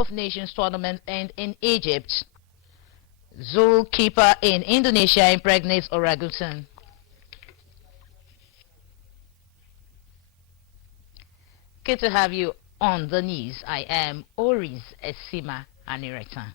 of Nations tournament end in Egypt. Zookeeper in Indonesia impregnates orangutan. Good to have you on the news. I am Oris Esima Anireta.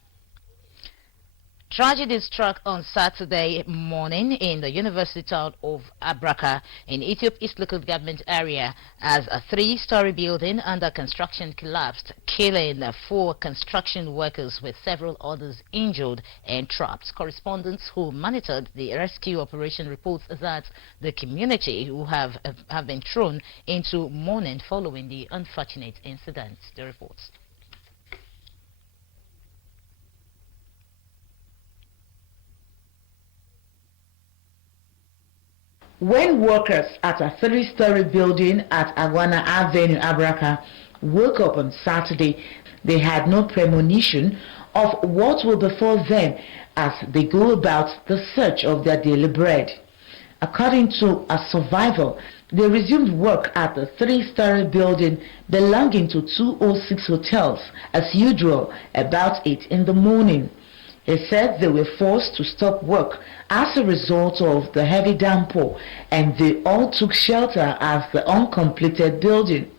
Tragedy struck on Saturday morning in the university town of Abraka in Ethiopia East local government area as a three-story building under construction collapsed, killing 4 construction workers with several others injured and trapped. Correspondents who monitored the rescue operation reports that the community who have been thrown into mourning following the unfortunate incident. The reports. When workers at a 3-story building at Agwana Avenue, Abraka, woke up on Saturday, they had no premonition of what will befall them as they go about the search of their daily bread. According to a survivor, they resumed work at the 3-story building belonging to 206 hotels as usual about 8 in the morning. He said they were forced to stop work as a result of the heavy downpour, and they all took shelter at the uncompleted building.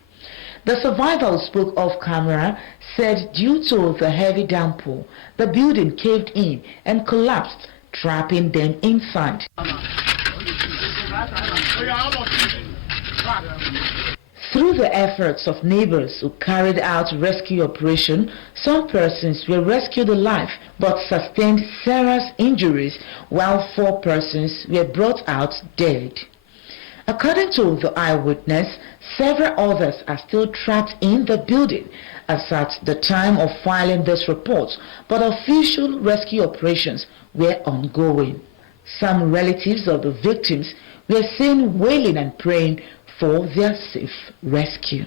The survivor who spoke off camera said due to the heavy downpour, the building caved in and collapsed, trapping them inside. Through the efforts of neighbors who carried out rescue operation, some persons were rescued alive but sustained serious injuries, while 4 persons were brought out dead. According to the eyewitness, several others are still trapped in the building as at the time of filing this report, but official rescue operations were ongoing. Some relatives of the victims were seen wailing and praying for their safe rescue.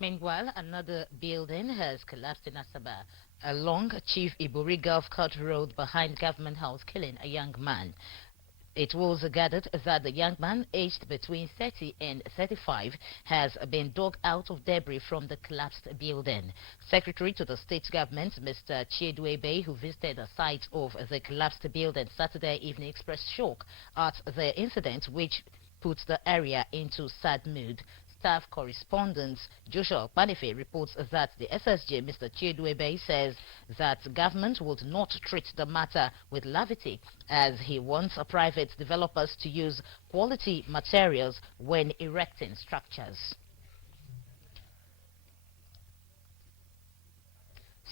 Meanwhile, another building has collapsed in Asaba along Chief Iburi Golf Court Road behind Government House, killing a young man. It was gathered that the young man, aged between 30 and 35, has been dug out of debris from the collapsed building. Secretary to the state government, Mr. Chieduebe, who visited the site of the collapsed building Saturday evening, expressed shock at the incident, which puts the area into sad mood. Staff correspondent Joshua Panife reports that the SSG, Mr. Chieduebe, says that government would not treat the matter with levity, as he wants private developers to use quality materials when erecting structures.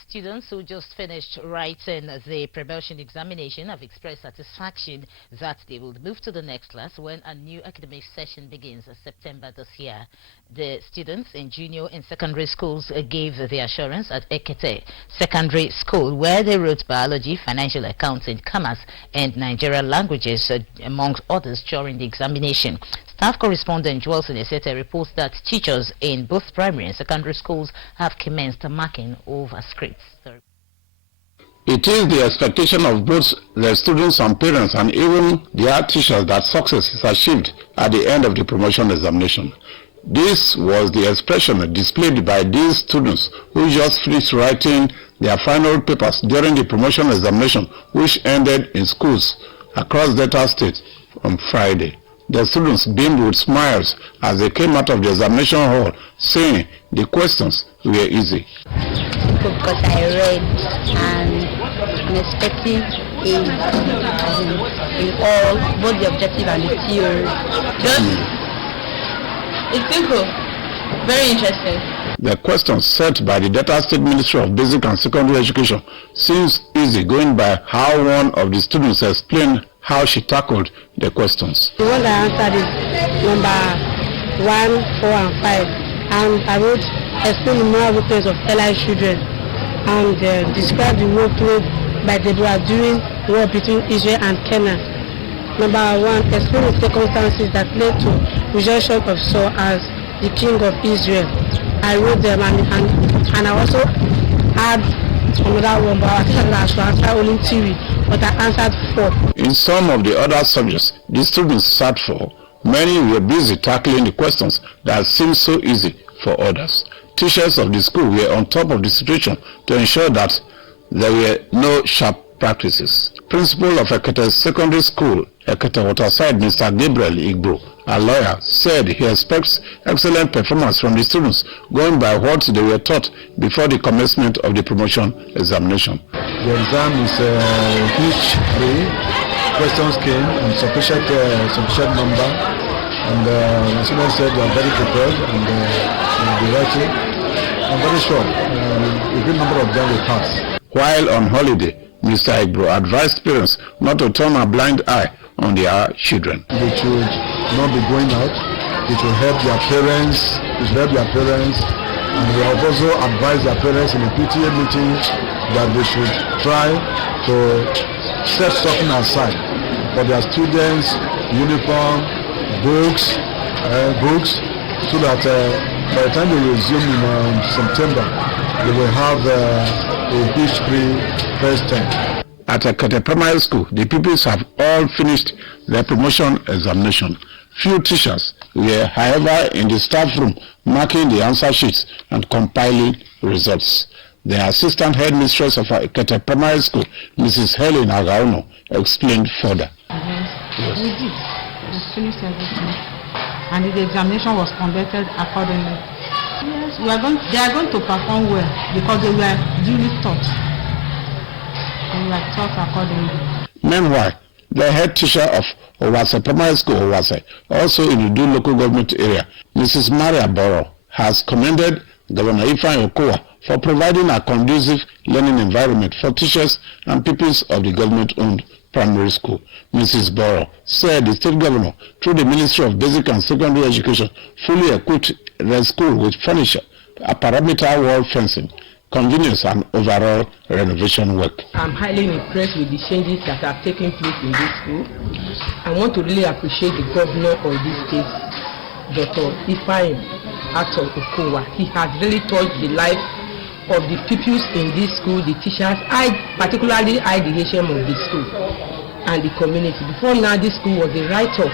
Students who just finished writing the promotion examination have expressed satisfaction that they will move to the next class when a new academic session begins in September this year. The students in junior and secondary schools gave the assurance at Ekete Secondary School, where they wrote biology, financial accounting, commerce, and Nigerian languages, amongst others, during the examination. Staff correspondent Joelson Esete reports that teachers in both primary and secondary schools have commenced marking over scripts. It is the expectation of both the students and parents and even their teachers that success is achieved at the end of the promotion examination. This was the expression displayed by these students who just finished writing their final papers during the promotion examination, which ended in schools across Delta State on Friday. The students beamed with smiles as they came out of the examination hall, saying the questions were easy. Because I read and I'm expecting in all, both the objective and the theory. It's simple, very interesting. The questions set by the Delta State Ministry of Basic and Secondary Education seems easy, going by how one of the students explained how she tackled the questions. The one I answered is number 1, 4, and 5, and I wrote explain the moral weakness of allied children and describe the role played by Deborah during the war between Israel and Canaan. Number 1, explain the circumstances that led to rejection of Saul as the king of Israel. I wrote them and I also had another one, but I think I should answer only 3, but I answered 4. In some of the other subjects the students sat for, Many were busy tackling the questions that seemed so easy for others. Teachers of the school were on top of the situation to ensure that there were no sharp practices. Principal of Ekete Secondary School, Ekete Waterside, Mr. Gabriel Igbo, a lawyer, said he expects excellent performance from the students going by what they were taught before the commencement of the promotion examination. The exam is huge free. Questions came in sufficient number, and the students said they are very prepared and will be writing. I'm very sure a good number of them will pass. While on holiday, Mr. Igbo advised parents not to turn a blind eye on their children. They should not be going out. It will help their parents. It will help their parents, and we have also advised their parents in a PTA meeting that they should try to set something aside for their students, uniform, books, so that by the time they resume in September, they will have a history first term. At Ekete Primary School, the pupils have all finished their promotion examination. Few teachers were, however, in the staff room marking the answer sheets and compiling results. The assistant headmistress of Ekete Primary School, Mrs. Helen Agauno, explained further. Yes. We did. We finished everything, and the examination was conducted accordingly. Yes, they are going to perform well because they were duly taught. They were taught accordingly. Meanwhile, the head teacher of Owase Primary School, Owase, also in the Udu local government area, Mrs. Maria Boro, has commended Governor Ifeanyi Okowa for providing a conducive learning environment for teachers and pupils of the government-owned primary school. Mrs. Boro said the state governor, through the Ministry of Basic and Secondary Education, fully equipped the school with furniture, a perimeter wall fencing, convenience and overall renovation work. I'm highly impressed with the changes that have taken place in this school. I want to really appreciate the governor of this state, Dr. Ifeanyi Okowa. He has really touched the life of the pupils in this school, the teachers, particularly the HM of the school and the community. Before now, this school was a write-off.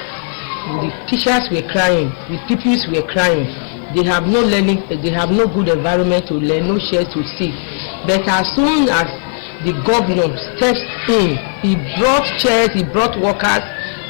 The teachers were crying, the pupils were crying. They have no learning, they have no good environment to learn, no chairs to sit. But as soon as the governor steps in, he brought chairs, he brought workers,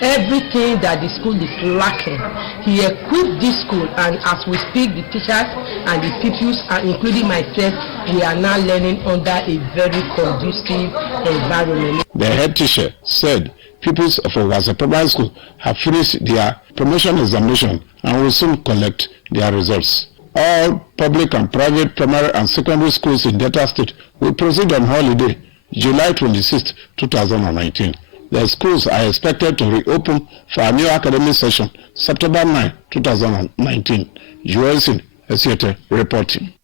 everything that the school is lacking. He equipped this school, and as we speak, the teachers and the pupils, including myself, we are now learning under a very conducive environment. The head teacher said pupils of Owase Primary School have finished their promotion examination and will soon collect their results. All public and private primary and secondary schools in Delta State will proceed on holiday July 26, 2019. The schools are expected to reopen for a new academic session September 9, 2019. Joelson Esiete reporting.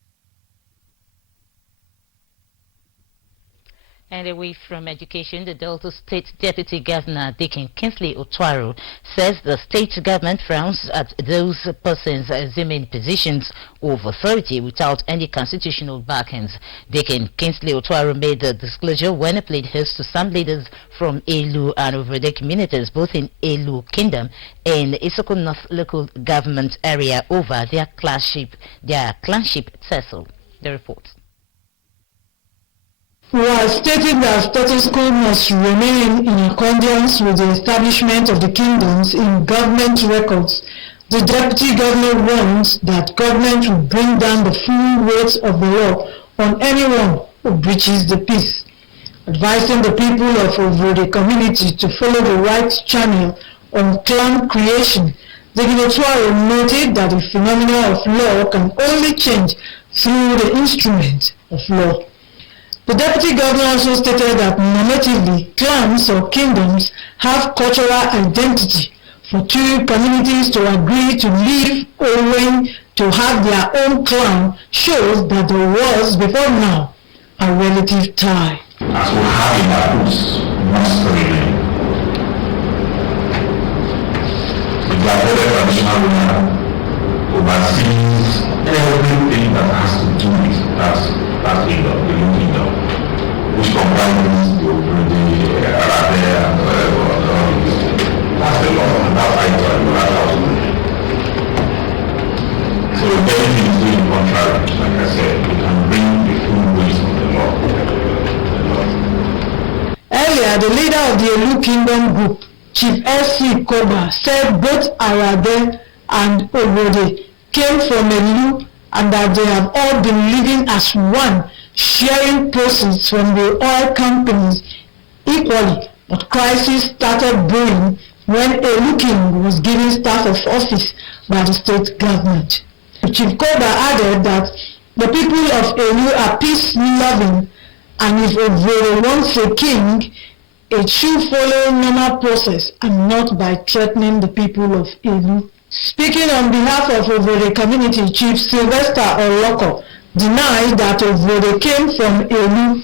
And away from education, the Delta State Deputy Governor Dikin Kingsley Otwaro says the state government frowns at those persons assuming positions of authority without any constitutional backings. Dikin Kingsley Otwaro made the disclosure when he played host to some leaders from Elu and Ovrede communities, both in Elu Kingdom and Isoko North local government area, over their clanship tussle. The report. While stating that status quo must remain in accordance with the establishment of the kingdoms in government records, the deputy governor warns that government will bring down the full weight of the law on anyone who breaches the peace. Advising the people of Ovrede community to follow the right channel on clan creation, the Otwaro noted that the phenomena of law can only change through the instrument of law. The deputy governor also stated that normatively, clans or kingdoms have cultural identity. For two communities to agree to live owing to have their own clan shows that there was, before now, a relative tie. As we have in our roots, masquerading, the Gabonese traditional ruler oversees everything that has to do with that kingdom, the new kingdom, which comprises the Arabic and all of this. That's the law, and that's how like I said, we can bring the full weight of the law. Earlier, the leader of the Elu Kingdom Group, Chief S.C. Koba, said both Arade and Obode came from Elu and that they have all been living as one, sharing proceeds from the oil companies equally. But crisis started brewing when Elu King was given staff of office by the state government. Chief Koba added that the people of Elu are peace-loving, and if Owerri wants a king, it should follow normal process and not by threatening the people of Elu. Speaking on behalf of Owerri community, Chief Sylvester Oloko denied that Owerri came from Elu.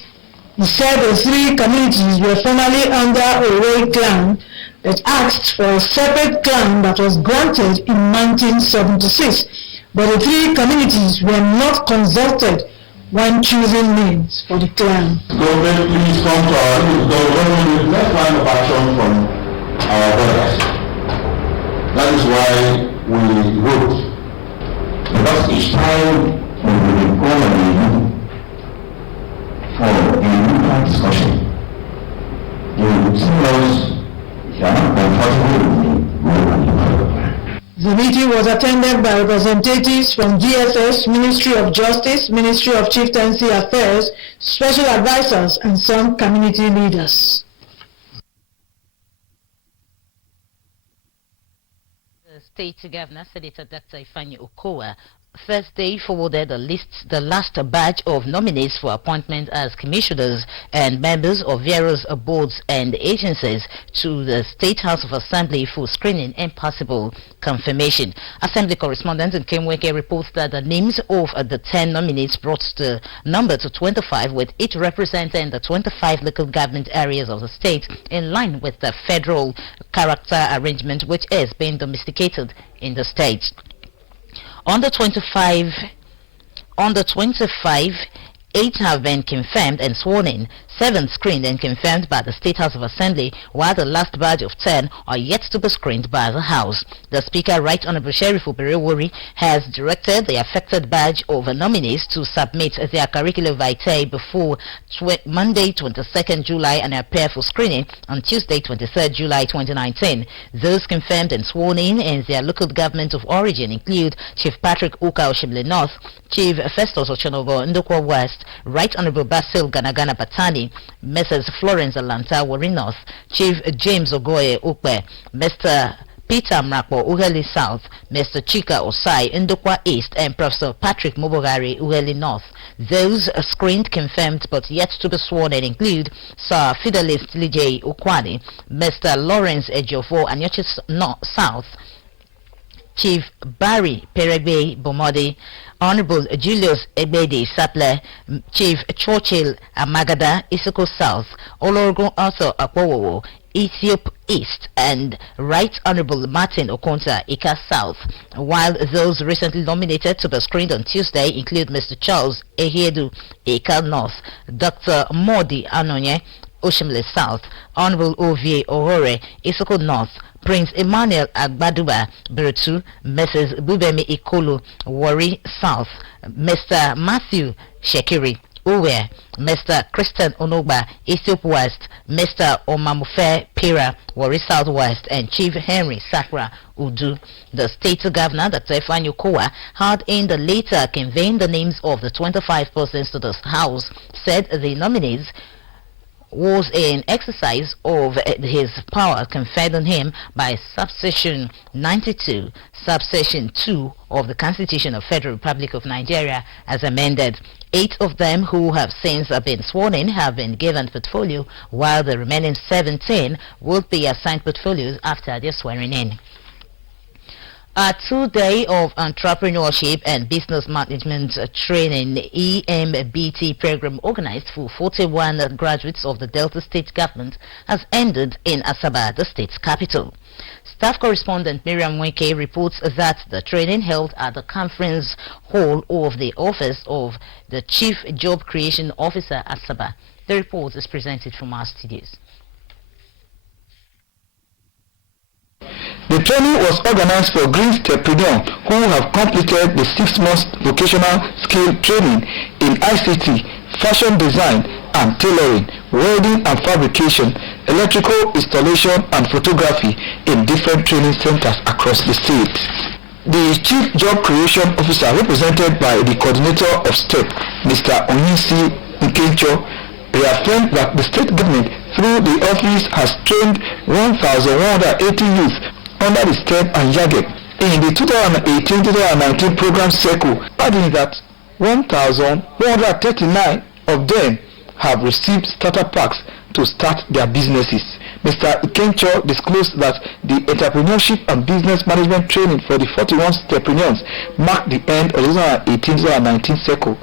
He said the three communities were formerly under Owerri clan that asked for a separate clan that was granted in 1976, but the three communities were not consulted when choosing names for the clan. Government, please come to our government. Let's line of action from our brothers. That is why we wrote. Because each time we will go for a new discussion, they will tell us if you are not comfortable with me, we will have a plan. The meeting was attended by representatives from DSS, Ministry of Justice, Ministry of Chieftaincy Affairs, special advisors, and some community leaders. The State Governor, Senator Dr. Ifeanyi Okowa, Thursday forwarded the last batch of nominees for appointment as commissioners and members of various boards and agencies to the State House of Assembly for screening and possible confirmation. Assembly correspondent in Kemweke reports that the names of the 10 nominees brought the number to 25, with each representing the 25 local government areas of the state, in line with the federal character arrangement which is being domesticated in the state. On the 25, 8 have been confirmed and sworn in, 7 screened and confirmed by the State House of Assembly, while the last batch of 10 are yet to be screened by the House. The Speaker, Right Honorable Sheriff Warri, has directed the affected batch of nominees to submit their curricula vitae before Monday, 22nd July and appear for screening on Tuesday, 23rd July 2019. Those confirmed and sworn in their local government of origin include Chief Patrick Uka Oshimle North, Chief Festus Ochonogo Ndokwa West, Right Honorable Basil Ganagana Batani, Messrs. Florence Alanta Warri North, Chief James Ogoye Ukwe, Mr. Peter Mrakpo Uheli South, Mr. Chika Osai Ndokwa East, and Professor Patrick Mubogari Uheli North. Those screened, confirmed, but yet to be sworn in include Sir Fidelis Lijay Ukwani, Mr. Lawrence Ejofo Anyochi South, Chief Barry Peregbe Bomodi, Honorable Julius Ebedi Saple, Chief Churchill Amagada Isoko South, Olorgun Arthur Akwowo, Ethiop East, and Right Honorable Martin Okonta Ika South, while those recently nominated to be screened on Tuesday include Mr. Charles Ehiedu Ika North, Dr. Modi Anonye Oshimle South, Honorable Ovie Ohore Isoko North, Prince Emmanuel Agbaduba Bertu, Mrs. Bubemi Ikolu Warri South, Mr. Matthew Shekiri Uwe, Mr. Christian Onogba Ethiop West, Mr. Omamufe Pira Warri Southwest, and Chief Henry Sakra Udu. The state governor, Dr. Ifeanyi Okowa, had in the later conveyed the names of the 25 persons to the House, said the nominees was an exercise of his power conferred on him by subsection 92, subsection 2 of the Constitution of Federal Republic of Nigeria as amended. 8 of them who have since been sworn in have been given portfolio, while the remaining 17 will be assigned portfolios after their swearing in. A 2-day of entrepreneurship and business management training EMBT program organized for 41 graduates of the Delta State government has ended in Asaba, the state's capital. Staff correspondent Miriam Weke reports that the training held at the conference hall of the office of the Chief Job Creation Officer Asaba. The report is presented from our studios. The training was organized for green entrepreneurs who have completed the 6-month vocational skill training in ICT, fashion design and tailoring, welding and fabrication, electrical installation and photography in different training centers across the state. The Chief Job Creation Officer, represented by the Coordinator of STEP, Mr. Onyisi Nkencho, reaffirmed that the state government through the office has trained 1,180 youth under the STEP and YAGEP in the 2018-2019 program cycle, adding that 1,139 of them have received starter packs to start their businesses. Mr. Ikencho disclosed that the entrepreneurship and business management training for the 41 entrepreneurs marked the end of the 2018-2019 cycle,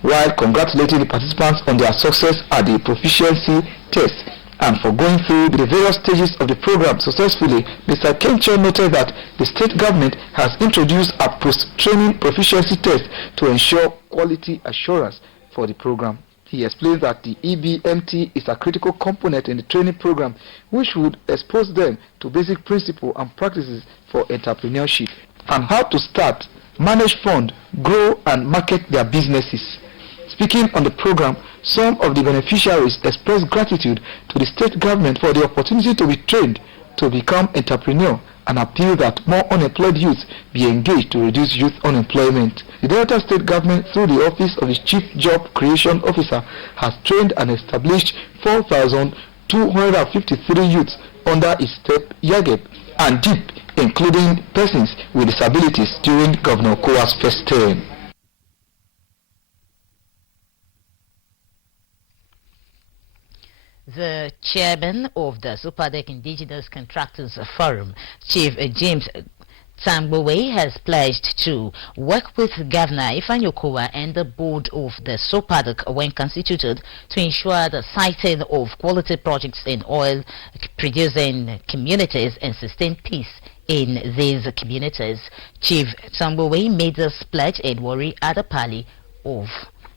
while congratulating the participants on their success at the proficiency test and for going through the various stages of the program successfully. Mr. Ikencho noted that the state government has introduced a post-training proficiency test to ensure quality assurance for the program. He explains that the EBMT is a critical component in the training program, which would expose them to basic principles and practices for entrepreneurship and how to start, manage funds, grow and market their businesses. Speaking on the program, some of the beneficiaries expressed gratitude to the state government for the opportunity to be trained to become entrepreneur and appeal that more unemployed youth be engaged to reduce youth unemployment. The Delta State Government, through the Office of the Chief Job Creation Officer, has trained and established 4,253 youths under its STEP, YAGEP, and DEEP, including persons with disabilities during Governor Kowa's first term. The chairman of the SUPADEC Indigenous Contractors Forum, Chief James Tambowe, has pledged to work with Governor Ifeanyi Okowa and the board of the SUPADEC when constituted to ensure the siting of quality projects in oil-producing communities and sustain peace in these communities. Chief Tambowe made this pledge in Warri at the Pali of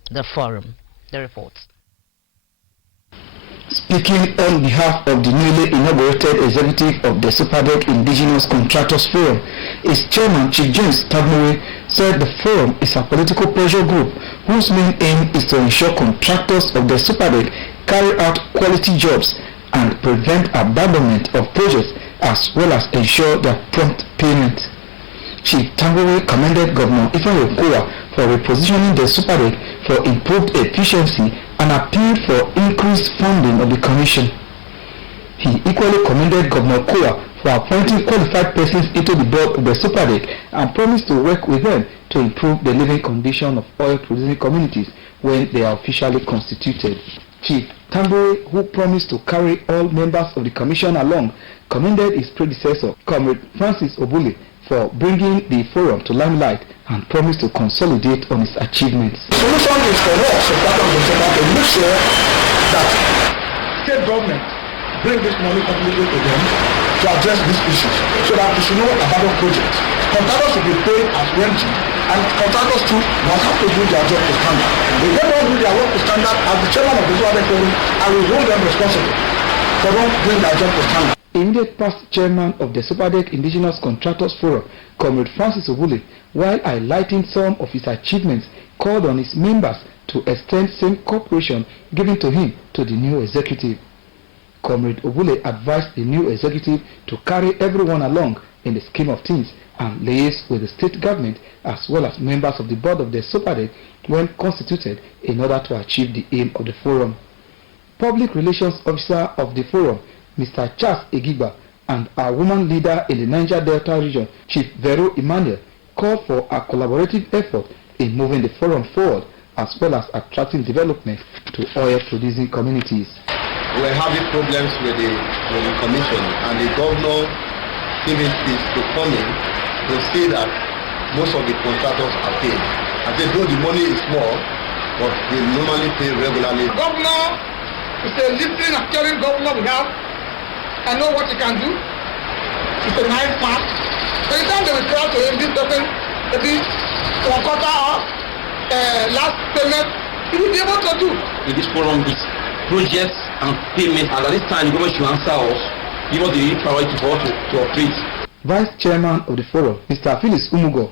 the forum. The reports. Speaking on behalf of the newly inaugurated executive of the SUPADEC Indigenous Contractors Forum, its chairman, Chief James Tambowe, said the forum is a political pressure group whose main aim is to ensure contractors of the SUPADEC carry out quality jobs and prevent abandonment of projects, as well as ensure their prompt payment. Chief Tambowe commended Governor Ifeanyi Okowa for repositioning the SUPADEC for improved efficiency and appealed for increased funding of the commission. He equally commended Governor Okowa for appointing qualified persons into the board of the SUPADEC and promised to work with them to improve the living condition of oil-producing communities when they are officially constituted. Chief Tambowe, who promised to carry all members of the commission along, commended his predecessor, Comrade Francis Obule, for bringing the forum to limelight and promised to consolidate on its achievements. The solution is for us to make sure that state government bring this money completely to them to address these issues, so that we should know about the project. Contractors should be paid as renting, and contractors too must have to do their job to standard. If they don't do their work to standard, as the chairman of the SUPADEC forum, I will hold them responsible for not doing their job to standard. Immediate past chairman of the SUPADEC Indigenous Contractors Forum, Comrade Francis Obule, while highlighting some of his achievements, called on his members to extend same cooperation given to him to the new executive. Comrade Obule advised the new executive to carry everyone along in the scheme of things and liaise with the state government as well as members of the board of the SUPADEC when constituted in order to achieve the aim of the forum. Public Relations Officer of the forum, Mr. Charles Egiba, and our woman leader in the Niger Delta region, Chief Vero Emmanuel, called for a collaborative effort in moving the forum forward as well as attracting development to oil-producing communities. We are having problems with the commission, and the governor gave it to come in to see that most of the contractors are paid. I said, though the money is small, but they normally pay regularly. Governor is a listening and caring governor we have. I know what he can do. It's a nice man. By the time they will say to him, this person, maybe 1 quarter or last payment, he will be able to do. In this forum, is projects and payments, and at this time, the government should answer us, give us the priority for us to operate. Vice Chairman of the forum, Mr. Phyllis Umugo,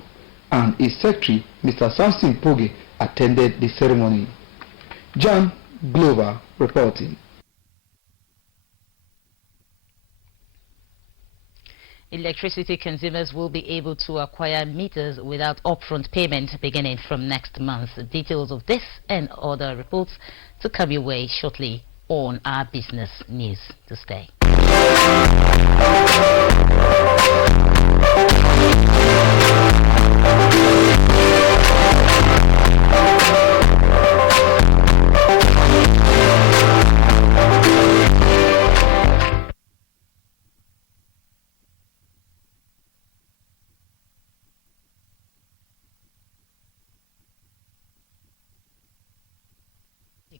and his secretary, Mr. Samson Poge, attended the ceremony. John Glover reporting. Electricity consumers will be able to acquire meters without upfront payment beginning from next month. Details of this and other reports to come your way shortly on our business news. To stay.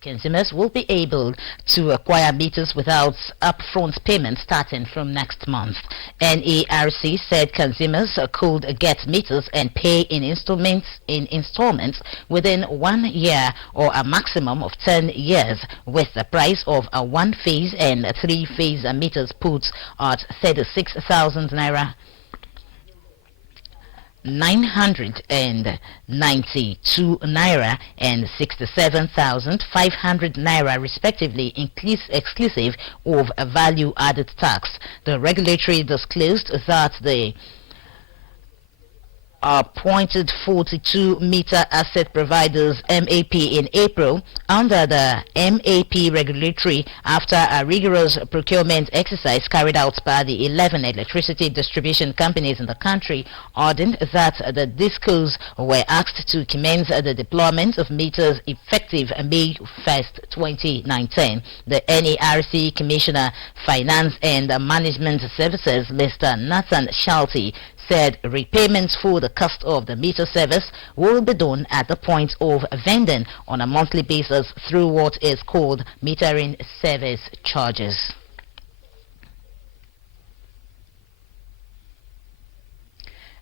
Consumers will be able to acquire meters without upfront payment starting from next month. NERC said consumers could get meters and pay in installments within 1 year or a maximum of 10 years, with the price of a 1-phase and 3-phase meters put at 36,000 naira. 992 naira and 67,500 naira respectively, exclusive of a value-added tax. The regulatory disclosed that the appointed 42-meter asset providers MAP in April under the MAP regulatory after a rigorous procurement exercise carried out by the 11 electricity distribution companies in the country, ordered that the discos were asked to commence the deployment of meters effective May 1st, 2019. The NERC Commissioner, Finance and Management Services, Mr. Nathan Shalty, said repayments for the cost of the meter service will be done at the point of vending on a monthly basis through what is called metering service charges.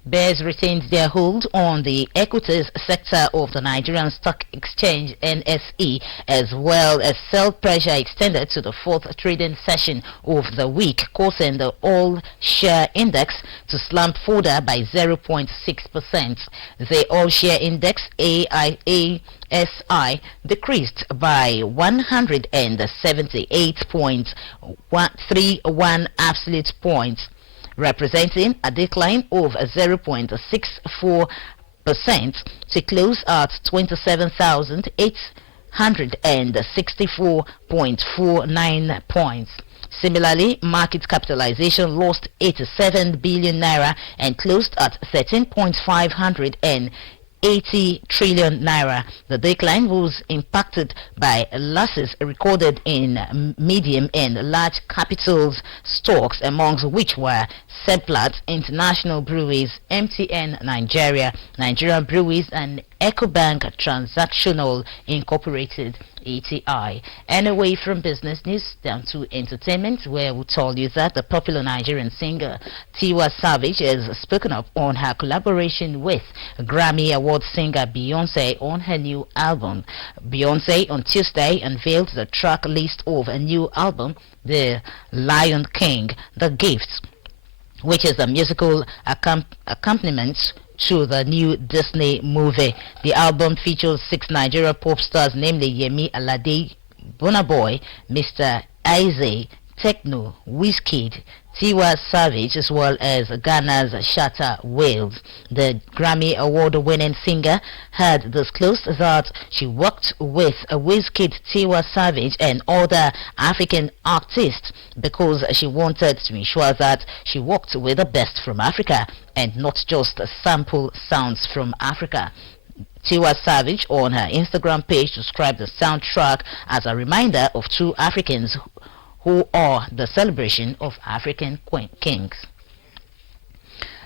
Bears retained their hold on the equities sector of the Nigerian Stock Exchange (NSE), as well as sell pressure extended to the fourth trading session of the week, causing the all-share index to slump further by 0.6%. The all-share index ASI decreased by 178.31 absolute points, representing a decline of 0.64% to close at 27,864.49 points. Similarly, market capitalization lost 87 billion naira and closed at 13.580 trillion naira. The decline was impacted by losses recorded in medium and large capitals stocks, amongst which were Seplat International Breweries, MTN Nigeria, Nigerian Breweries, and EcoBank Transactional Incorporated, ETI. And away from business news down to entertainment, where we'll tell you that the popular Nigerian singer Tiwa Savage has spoken up on her collaboration with Grammy Award singer Beyonce on her new album. Beyonce on Tuesday unveiled the track list of a new album, The Lion King, The Gift, which is a musical accompaniment to the new Disney movie. The album features 6 Nigerian pop stars, namely Yemi Alade, Burna Boy, Mr. Ize, Techno, Wizkid, Tiwa Savage, as well as Ghana's Shatta Wales. The Grammy Award-winning singer had disclosed that she worked with Wizkid, Tiwa Savage, and other African artists because she wanted to ensure that she worked with the best from Africa and not just sample sounds from Africa. Tiwa Savage on her Instagram page described the soundtrack as a reminder of 2 Africans who are the celebration of African kings.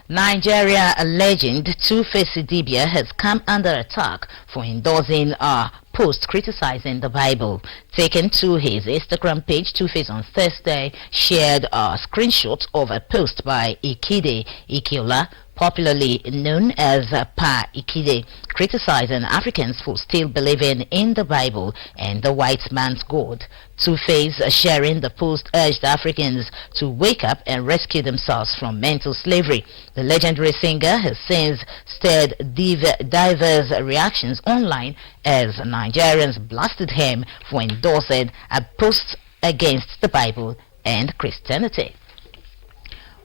Nigeria legend Two-Face Idibia has come under attack for endorsing a post criticizing the Bible. Taken to his Instagram page, Two-Face on Thursday shared a screenshot of a post by Ikide Ikiola popularly known as Pa Ikide, criticizing Africans for still believing in the Bible and the white man's God. Two-Face, sharing the post, urged Africans to wake up and rescue themselves from mental slavery. The legendary singer has since stirred diverse reactions online as Nigerians blasted him for endorsing a post against the Bible and Christianity.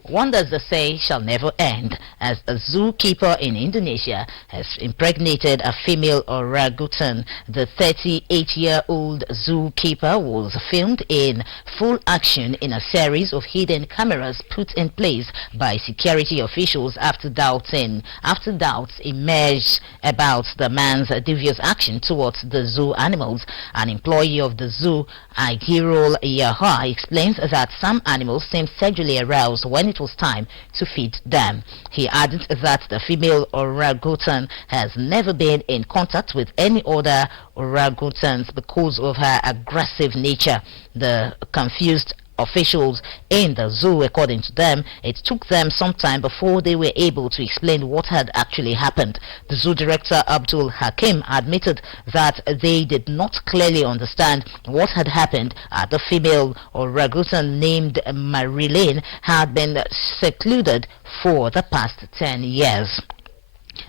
Wonders, they say, shall never end, as a zookeeper in Indonesia has impregnated a female orangutan. The 38-year-old zookeeper was filmed in full action in a series of hidden cameras put in place by security officials after doubts emerged about the man's devious action towards the zoo animals. An employee of the zoo, Agirol Yaha, explains that some animals seem sexually aroused when it was time to feed them. He added that the female orangutan has never been in contact with any other orangutans because of her aggressive nature. The confused officials in the zoo, according to them, it took them some time before they were able to explain what had actually happened. The zoo director, Abdul Hakim, admitted that they did not clearly understand what had happened. The female orangutan named Marilyn had been secluded for the past 10 years.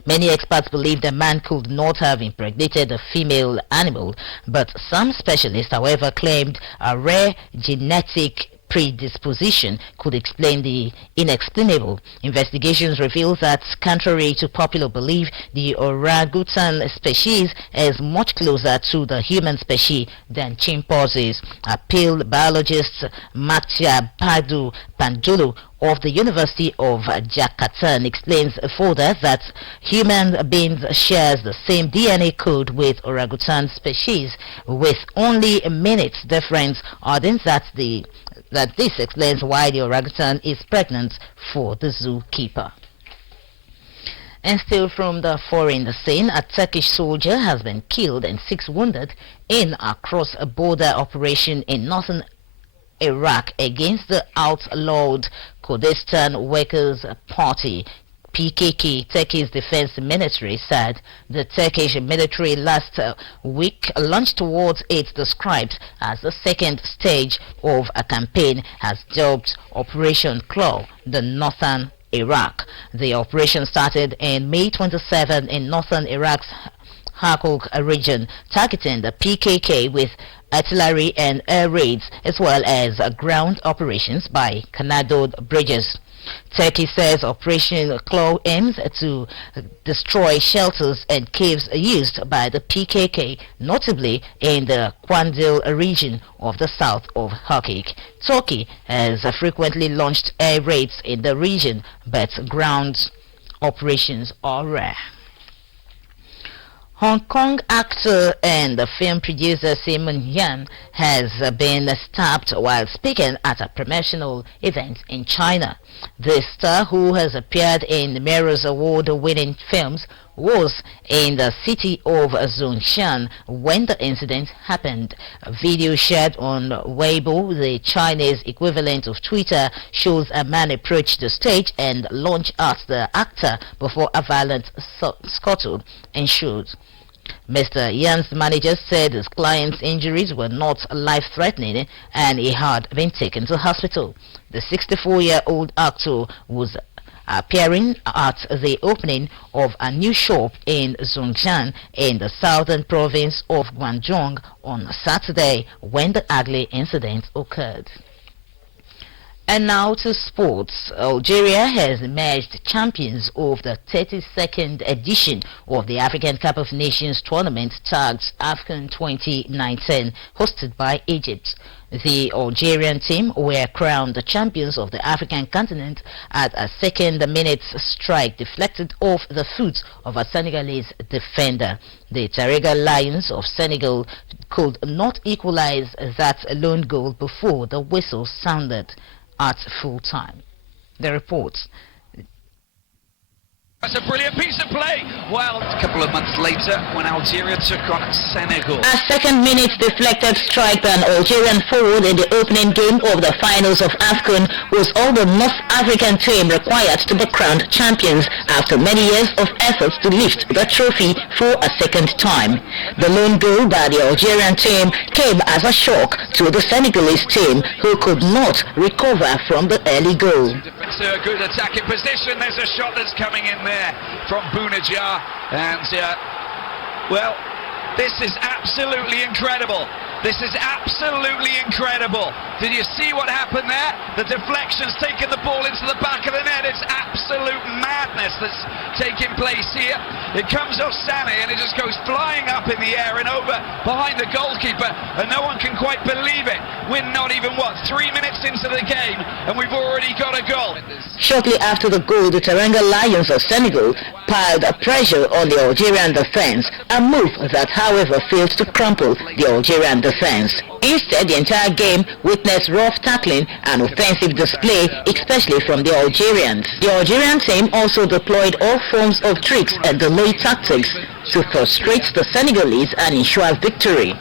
Many experts believe the man could not have impregnated a female animal, but some specialists, however, claimed a rare genetic predisposition could explain the inexplainable. Investigations reveal that, contrary to popular belief, the orangutan species is much closer to the human species than chimpanzees. Appeal biologist Matia Padu Panjulu of the University of Jakarta explains further that human beings shares the same DNA code with orangutan species, with only a minute's difference, adding that this explains why the orangutan is pregnant for the zookeeper. And still from the foreign scene, a Turkish soldier has been killed and 6 wounded in a cross-border operation in northern Iraq against the outlawed Kurdistan Workers' Party. PKK, Turkey's defense ministry, said the Turkish military last week launched towards it described as the second stage of a campaign has dubbed Operation Claw, the northern Iraq. The operation started in May 27 in northern Iraq's Kirkuk region, targeting the PKK with artillery and air raids as well as ground operations by canoed bridges. Turkey says Operation Claw aims to destroy shelters and caves used by the PKK, notably in the Kandil region of the south of Kirkuk. Turkey has frequently launched air raids in the region, but ground operations are rare. Hong Kong actor and film producer Simon Yan has been stabbed while speaking at a promotional event in China. The star, who has appeared in numerous award-winning films, was in the city of Zhongshan when the incident happened. A video shared on Weibo, the Chinese equivalent of Twitter, shows a man approach the stage and launch at the actor before a violent scuffle ensued. Mr. Yan's manager said his client's injuries were not life-threatening and he had been taken to hospital. The 64-year-old actor was appearing at the opening of a new shop in Zhongshan in the southern province of Guangdong on Saturday when the ugly incident occurred. And now to sports. Algeria has emerged champions of the 32nd edition of the African Cup of Nations tournament tagged AFCON 2019, hosted by Egypt. The Algerian team were crowned the champions of the African continent at a second-minute strike deflected off the foot of a Senegalese defender. The Tarega Lions of Senegal could not equalize that lone goal before the whistle sounded at full time. The reports. That's a brilliant piece of play. Well, couple of months later when Algeria took on Senegal. A second-minute deflected strike by an Algerian forward in the opening game of the finals of AFCON was all the North African team required to be crowned champions after many years of efforts to lift the trophy for a second time. The lone goal by the Algerian team came as a shock to the Senegalese team, who could not recover from the early goal. It's a good attacking position. There's a shot that's coming in there from Bounedjah, and well, this is absolutely incredible. This is absolutely incredible. Did you see what happened there? The deflection's taken the ball into the back of the net. It's absolute madness that's taking place here. It comes off Sané and it just goes flying up in the air and over behind the goalkeeper, and no one can quite believe it. We're not even, 3 minutes into the game and we've already got a goal. Shortly after the goal, the Teranga Lions of Senegal piled pressure on the Algerian defense, a move that, however, failed to crumple the Algerian defense. Instead, the entire game witnessed rough tackling and offensive display, especially from the Algerians. The Algerian team also deployed all forms of tricks and delay tactics to frustrate the Senegalese and ensure victory.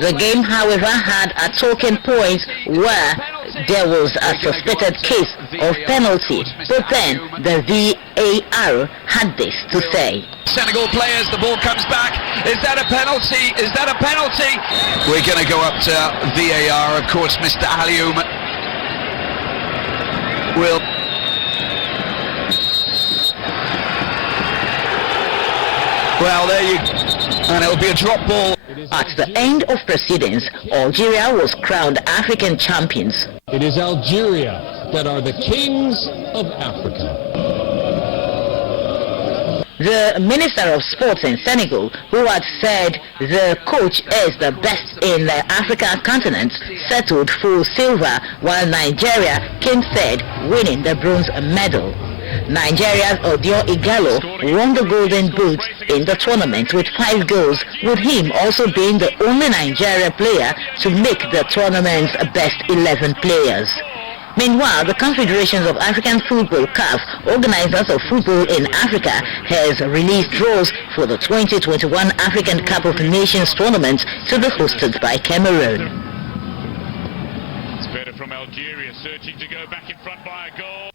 The game, however, had a talking point where there was a suspected case of penalty, but then the VAR had this to say. Senegal players, the ball comes back. Is that a penalty? Is that a penalty? We're going to go up to VAR. Of course, Mr. Alioum will... Well, there you... And it'll be a drop ball. At the end of proceedings, Algeria was crowned African champions. It is Algeria that are the kings of Africa. The Minister of Sports in Senegal, who had said the coach is the best in the African continent, settled for silver, while Nigeria came third, winning the bronze medal. Nigeria's Odio Igalo won the Golden Boot in the tournament with 5 goals, with him also being the only Nigerian player to make the tournament's best 11 players. Meanwhile, the Confederations of African Football (CAF), organizers of football in Africa, has released draws for the 2021 African Cup of Nations tournament to be hosted by Cameroon. It's better from Algeria, searching to go back in front by a goal.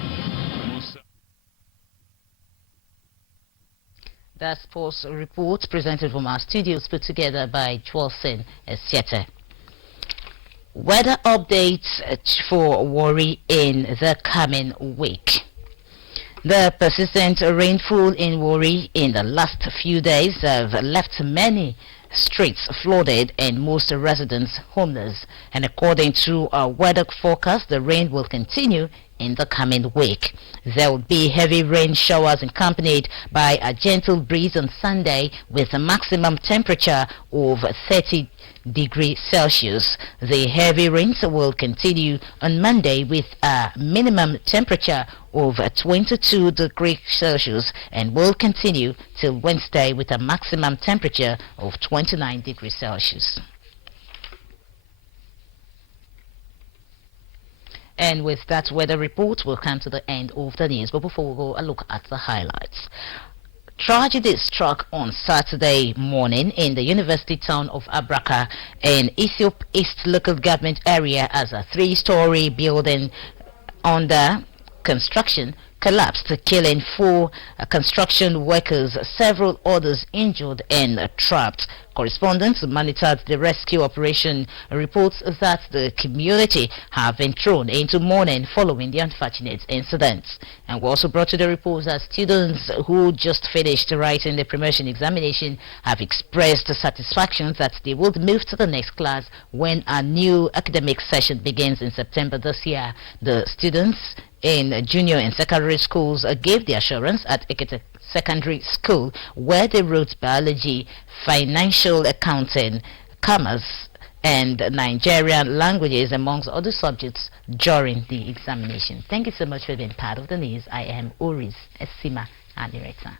That sports report presented from our studios, put together by Chwalsin Siete. Weather updates for Warri in the coming week. The persistent rainfall in Warri in the last few days have left many streets flooded and most residents homeless. And according to our weather forecast, the rain will continue in the coming week. There will be heavy rain showers accompanied by a gentle breeze on Sunday with a maximum temperature of 30 degrees Celsius. The heavy rains will continue on Monday with a minimum temperature of 22 degrees Celsius and will continue till Wednesday with a maximum temperature of 29 degrees Celsius. And with that weather report, we'll come to the end of the news. But before we go, a look at the highlights. Tragedy struck on Saturday morning in the university town of Abraka in Isiop East local government area as a 3-story building under construction collapsed, killing 4 construction workers, several others injured and trapped. Correspondents who monitored the rescue operation reports that the community have been thrown into mourning following the unfortunate incident. And we also brought to the report that students who just finished writing the promotion examination have expressed satisfaction that they will move to the next class when a new academic session begins in September this year. The students in junior and secondary schools gave the assurance at Ekete Secondary School, where they wrote biology, financial accounting, commerce, and Nigerian languages, amongst other subjects, during the examination. Thank you so much for being part of the news. I am Oris Esima Anireta.